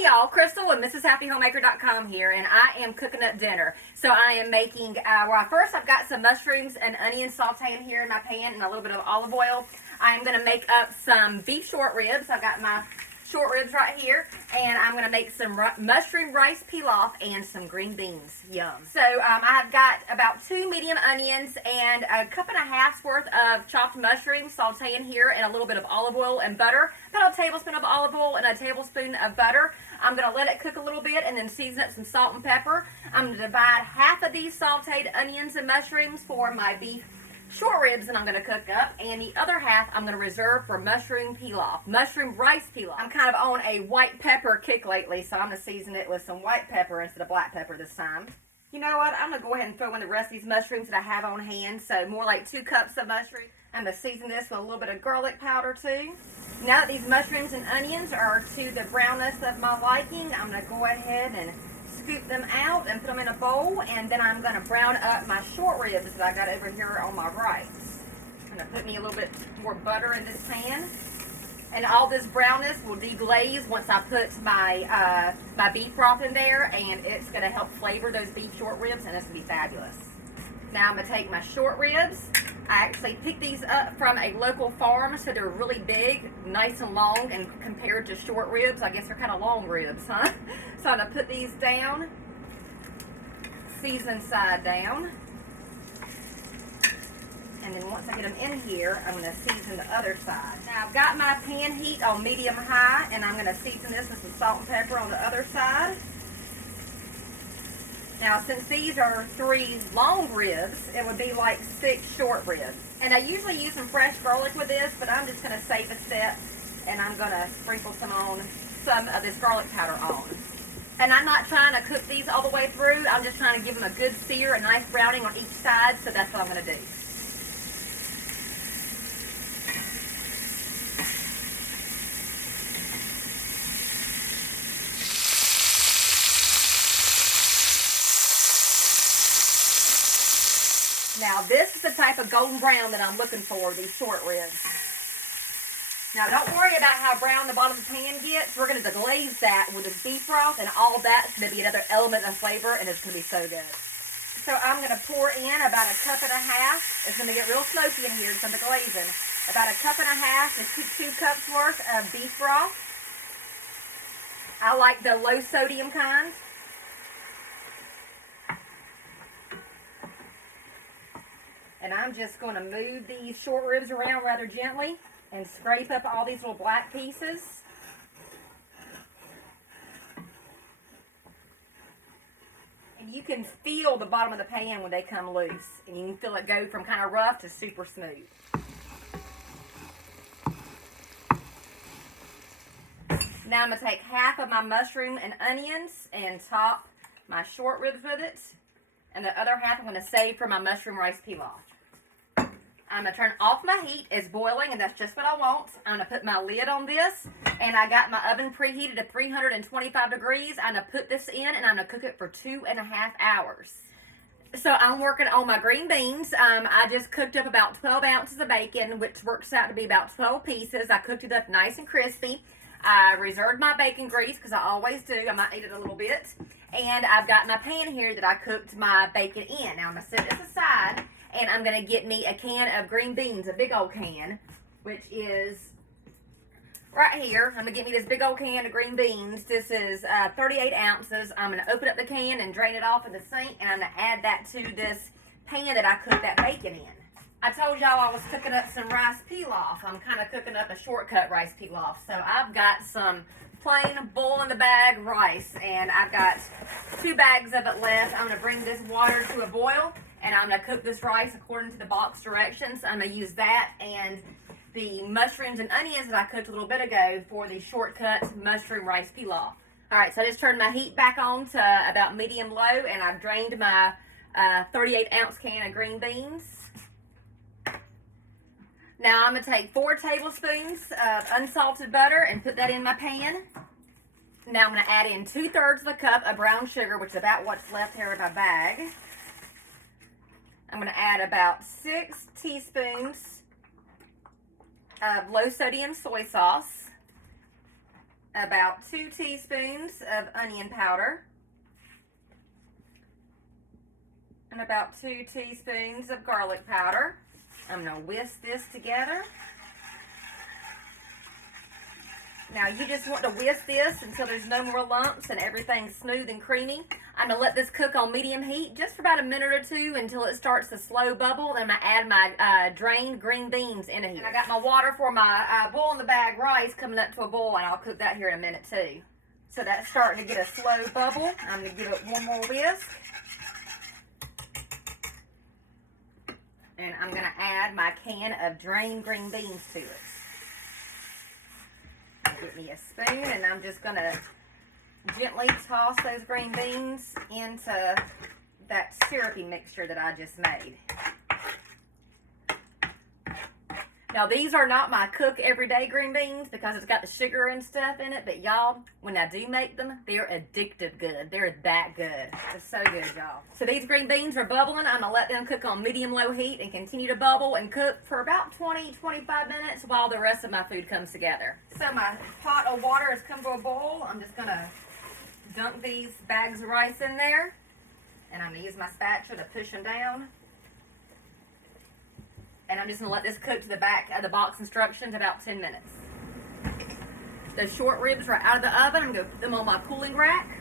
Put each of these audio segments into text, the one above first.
Hey y'all, Crystal with MrsHappyHomemaker.com here, and I am cooking up dinner. So I am making, first I've got some mushrooms and onions sauteing here in my pan and a little bit of olive oil. I am going to make up some beef short ribs. I've got my short ribs right here, and I'm going to make some mushroom rice pilaf and some green beans. Yum. So I've got about 2 medium onions and a cup and a half's worth of chopped mushrooms sauteing here in a little bit of olive oil and butter. About a tablespoon of olive oil and a tablespoon of butter. I'm going to let it cook a little bit and then season it with some salt and pepper. I'm going to divide half of these sauteed onions and mushrooms for my beef short ribs, and I'm going to cook up, and the other half I'm going to reserve for mushroom pilaf, mushroom rice pilaf. I'm kind of on a white pepper kick lately, so I'm going to season it with some white pepper instead of black pepper this time. You know what? I'm going to go ahead and throw in the rest of these mushrooms that I have on hand, so more like 2 cups of mushroom. I'm going to season this with a little bit of garlic powder too. Now that these mushrooms and onions are to the brownness of my liking, I'm going to go ahead and scoop them out and put them in a bowl, and then I'm going to brown up my short ribs that I got over here on my rice. I'm going to put me a little bit more butter in this pan, and all this brownness will deglaze once I put my my beef broth in there, and it's going to help flavor those beef short ribs, and it's going to be fabulous. Now I'm going to take my short ribs. I actually picked these up from a local farm, so they're really big, nice and long, and compared to short ribs, I guess they're kind of long ribs, huh? So I'm going to put these down, season side down, and then once I get them in here, I'm going to season the other side. Now I've got my pan heat on medium-high, and I'm going to season this with some salt and pepper on the other side. Now, since these are 3 long ribs, it would be like 6 short ribs. And I usually use some fresh garlic with this, but I'm just going to save a step, and I'm going to sprinkle some of this garlic powder on. And I'm not trying to cook these all the way through. I'm just trying to give them a good sear, a nice browning on each side, so that's what I'm going to do. Now, this is the type of golden brown that I'm looking for, these short ribs. Now, don't worry about how brown the bottom of the pan gets. We're going to deglaze that with this beef broth, and all that's going to be another element of flavor, and it's going to be so good. So I'm going to pour in about a cup and a half. It's going to get real smoky in here from the glazing. About a cup and a half to 2 cups worth of beef broth. I like the low sodium kind. And I'm just going to move these short ribs around rather gently and scrape up all these little black pieces. And you can feel the bottom of the pan when they come loose. And you can feel it go from kind of rough to super smooth. Now I'm going to take half of my mushroom and onions and top my short ribs with it. And the other half I'm going to save for my mushroom rice pilaf. I'm going to turn off my heat. It's boiling, and that's just what I want. I'm going to put my lid on this, and I got my oven preheated to 325 degrees. I'm going to put this in, and I'm going to cook it for 2.5 hours. So I'm working on my green beans. I just cooked up about 12 ounces of bacon, which works out to be about 12 pieces. I cooked it up nice and crispy. I reserved my bacon grease, because I always do. I might eat it a little bit. And I've got my pan here that I cooked my bacon in. Now I'm going to set this aside, and I'm going to get me a can of green beans, a big old can, which is right here. I'm going to get me this big old can of green beans. This is 38 ounces. I'm going to open up the can and drain it off in the sink, and I'm going to add that to this pan that I cooked that bacon in. I told y'all I was cooking up some rice pilaf. I'm kind of cooking up a shortcut rice pilaf. So I've got some plain boil-in-the-bag rice, and I've got 2 bags of it left. I'm going to bring this water to a boil, and I'm going to cook this rice according to the box directions. I'm going to use that and the mushrooms and onions that I cooked a little bit ago for the shortcut mushroom rice pilaf. All right, so I just turned my heat back on to about medium low, and I've drained my 38-ounce can of green beans. Now I'm going to take 4 tablespoons of unsalted butter and put that in my pan. Now I'm going to add in 2/3 of a cup of brown sugar, which is about what's left here in my bag. I'm going to add about 6 teaspoons of low sodium soy sauce. about 2 teaspoons of onion powder and about 2 teaspoons of garlic powder. I'm going to whisk this together. Now you just want to whisk this until there's no more lumps and everything's smooth and creamy. I'm going to let this cook on medium heat just for about a minute or two until it starts to slow bubble. Then I'm going to add my drained green beans into here. And I got my water for my boil in the bag rice coming up to a boil, and I'll cook that here in a minute too. So that's starting to get a slow bubble. I'm going to give it one more whisk. And I'm going to add my can of drained green beans to it. Get me a spoon, and I'm just going to gently toss those green beans into that syrupy mixture that I just made. Now, these are not my cook everyday green beans because it's got the sugar and stuff in it, but y'all, when I do make them, they're addictive good. They're that good. It's so good, y'all. So these green beans are bubbling. I'm going to let them cook on medium-low heat and continue to bubble and cook for about 20-25 minutes while the rest of my food comes together. So my pot of water has come to a boil. I'm just going to dunk these bags of rice in there, and I'm going to use my spatula to push them down. And I'm just going to let this cook to the back of the box instructions about 10 minutes. The short ribs are out of the oven. I'm going to put them on my cooling rack.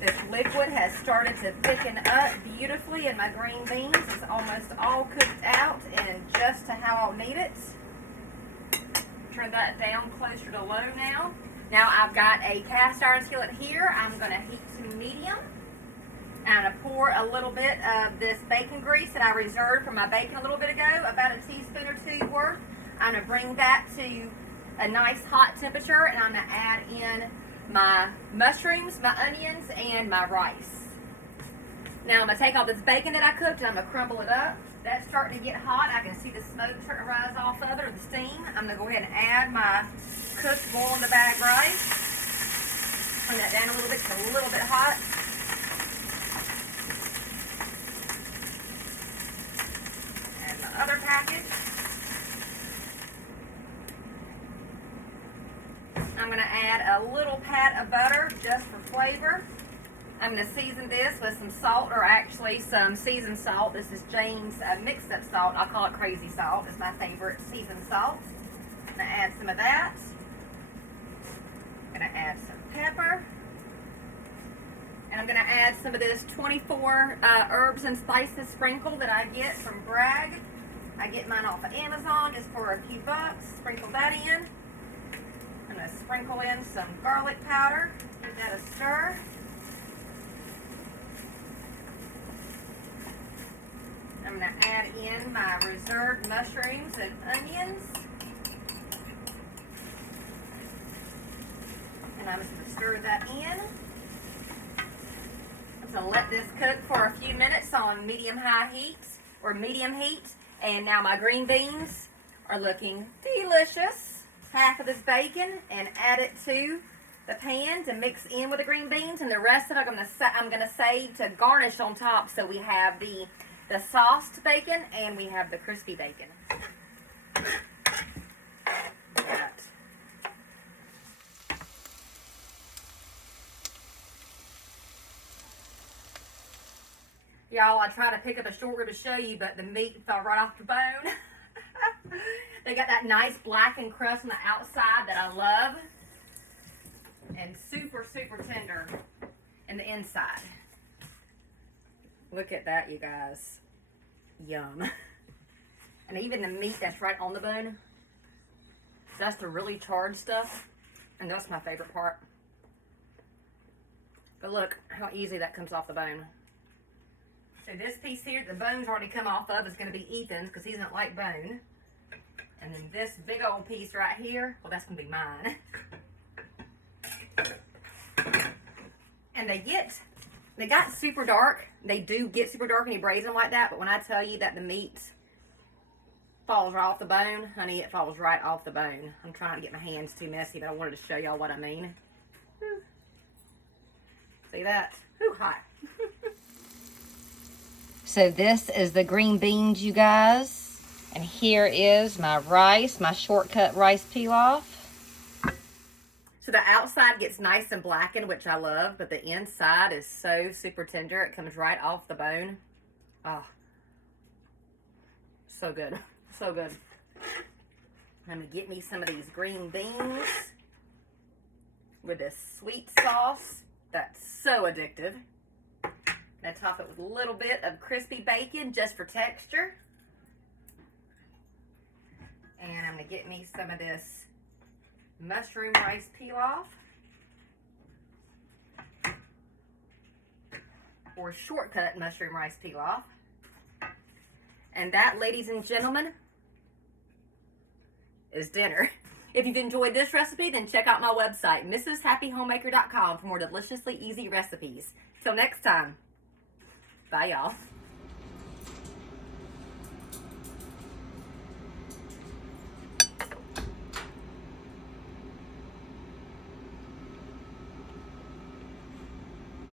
This liquid has started to thicken up beautifully, and my green beans is almost all cooked out and just to how I'll need it. Turn that down closer to low now. Now I've got a cast iron skillet here. I'm going to heat to medium. I'm going to pour a little bit of this bacon grease that I reserved for my bacon a little bit ago, about a teaspoon or two worth. I'm going to bring that to a nice hot temperature, and I'm going to add in my mushrooms, my onions, and my rice. Now I'm going to take all this bacon that I cooked and I'm going to crumble it up. That's starting to get hot. I can see the smoke starting to rise off of it, or the steam. I'm going to go ahead and add my cooked boil in the bag rice. Turn that down a little bit, it's a little bit hot. Other package. I'm going to add a little pat of butter just for flavor. I'm going to season this with some salt, or actually some seasoned salt. This is Jane's mixed up salt. I'll call it crazy salt. It's my favorite seasoned salt. I'm going to add some of that. I'm going to add some pepper. And I'm going to add some of this 24 herbs and spices sprinkle that I get from Bragg. I get mine off of Amazon just for a few bucks. Sprinkle that in. I'm going to sprinkle in some garlic powder. Give that a stir. I'm going to add in my reserved mushrooms and onions. And I'm just going to stir that in. I'm going to let this cook for a few minutes on medium-high heat, or medium heat. And now my green beans are looking delicious. Half of this bacon and add it to the pan to mix in with the green beans, and the rest of it I'm gonna save to garnish on top. So we have the sauced bacon and we have the crispy bacon. Y'all, I tried to pick up a short rib to show you, but the meat fell right off the bone. They got that nice blackened crust on the outside that I love. And super, super tender in the inside. Look at that, you guys. Yum. And even the meat that's right on the bone, that's the really charred stuff. And that's my favorite part. But look how easy that comes off the bone. So this piece here, the bone's already come off of, is going to be Ethan's because he doesn't like bone. And then this big old piece right here, well, that's going to be mine. And they got super dark. They do get super dark when you braise them like that, but when I tell you that the meat falls right off the bone, honey, it falls right off the bone. I'm trying to get my hands too messy, but I wanted to show y'all what I mean. Whew. See that? Whew, hot. So this is the green beans, you guys. And here is my rice, my shortcut rice pilaf. So the outside gets nice and blackened, which I love, but the inside is so super tender. It comes right off the bone. Oh, so good. So good. I'm going to get me some of these green beans with this sweet sauce that's so addictive. I'm going to top it with a little bit of crispy bacon just for texture. And I'm going to get me some of this mushroom rice pilaf, or shortcut mushroom rice pilaf. And that, ladies and gentlemen, is dinner. If you've enjoyed this recipe, then check out my website, mrshappyhomemaker.com, for more deliciously easy recipes. Till next time, bye y'all.